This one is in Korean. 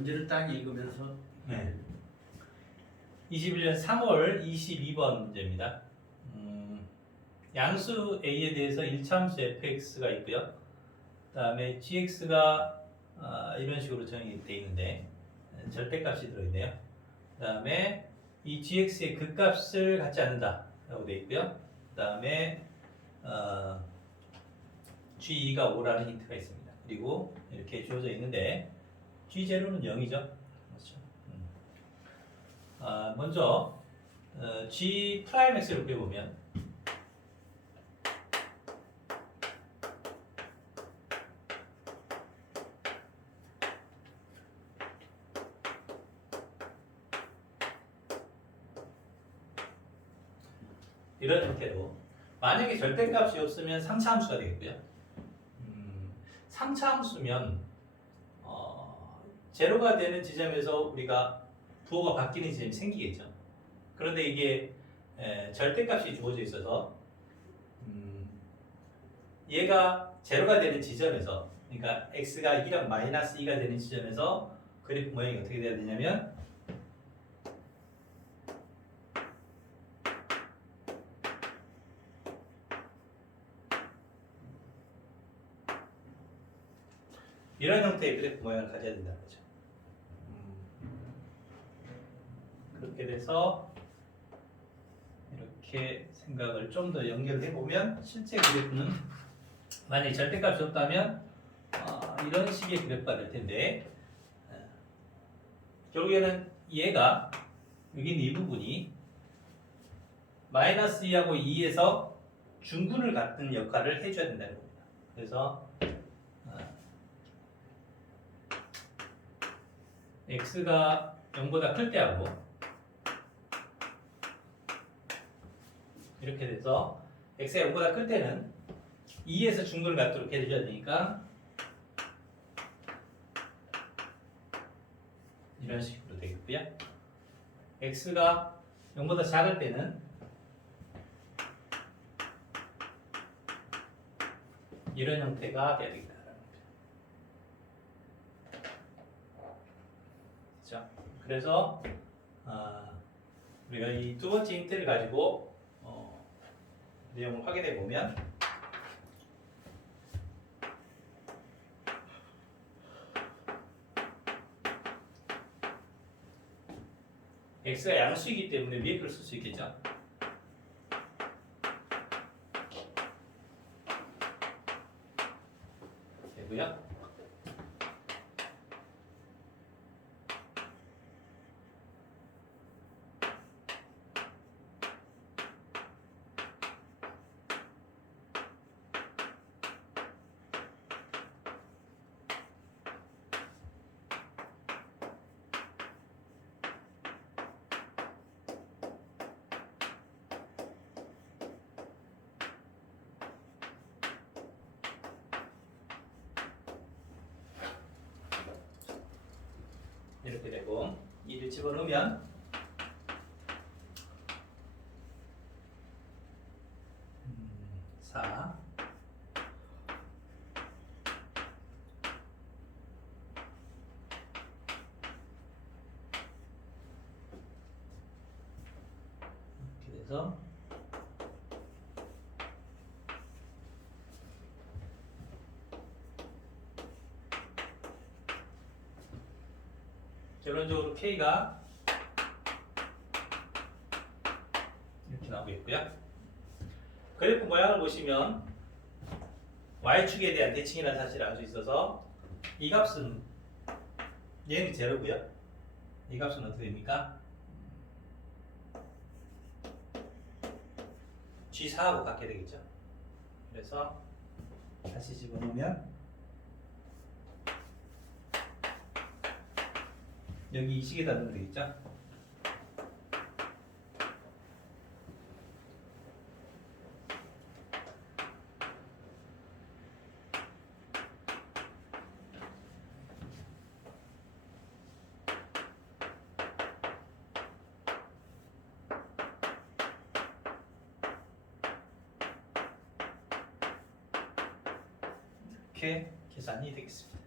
문제를 딱 읽으면서 네. 21년 3월 22번 문제입니다. 음, 양수 A에 대해서 1차함수 fx가 있고요. 그다음에 gx가 아, 이런 식으로 정의되어 있는데 에, 절대값이 들어있네요. 그다음에 이 gx의 극값을 갖지 않는다라고 되어 있고요. 그다음에 어, g2가 5라는 힌트가 있습니다. 그리고 이렇게 주어져 있는데 g0는 0이죠. 그렇죠. 음. 아, 먼저 어, G 프라임 X를 그려보면 이런 형태로 만약에 절대값이 없으면 3차 함수가 되겠고요. 음, 3차 함수면 어, 제로가 되는 지점에서 우리가 부호가 바뀌는 지점이 생기겠죠. 그런데 이게 에, 절대값이 주어져 있어서 음, 얘가 제로가 되는 지점에서 그러니까 x가 2랑 마이너스 2가 되는 지점에서 그래프 모양이 어떻게 돼야 되냐면 이런 형태의 그래프 모양을 가져야 된다는 거죠. 음, 그렇게 돼서 이렇게 생각을 좀 더 연결을 해보면 실제 그래프는 만약에 절대값이 없다면 어, 이런 식의 그래프가 될 텐데 어, 결국에는 얘가 여기 이 부분이 마이너스 2하고 2에서 중근을 갖는 역할을 해줘야 된다는 겁니다. 그래서 어, x가 0보다 클 때하고 이렇게 돼서 x가 0보다 클 때는 2에서 중근을 갖도록 해줘야 되니까 이런 식으로 되겠고요. x가 0보다 작을 때는 이런 형태가 돼야 되겠다는 겁니다. 그렇죠? 그래서 아, 우리가 이 두 번째 힌트를 가지고 어, 내용을 확인해 보면 x가 양수이기 때문에 위에 걸쓸수 있겠죠. 되고요. 이렇게 되고 이를 집어넣으면 음, 4 이렇게 돼서 결론적으로 K가 이렇게 나오겠고요. 그래프 모양을 보시면 y축에 대한 대칭이라는 사실을 알 수 있어서 이 값은 얘는 제로고요. 이 값은 어떻게 됩니까? G4하고 같게 되겠죠. 그래서 다시 집어넣으면 여기 이 식에다 넣으면 되겠죠? 이렇게 계산이 되겠습니다.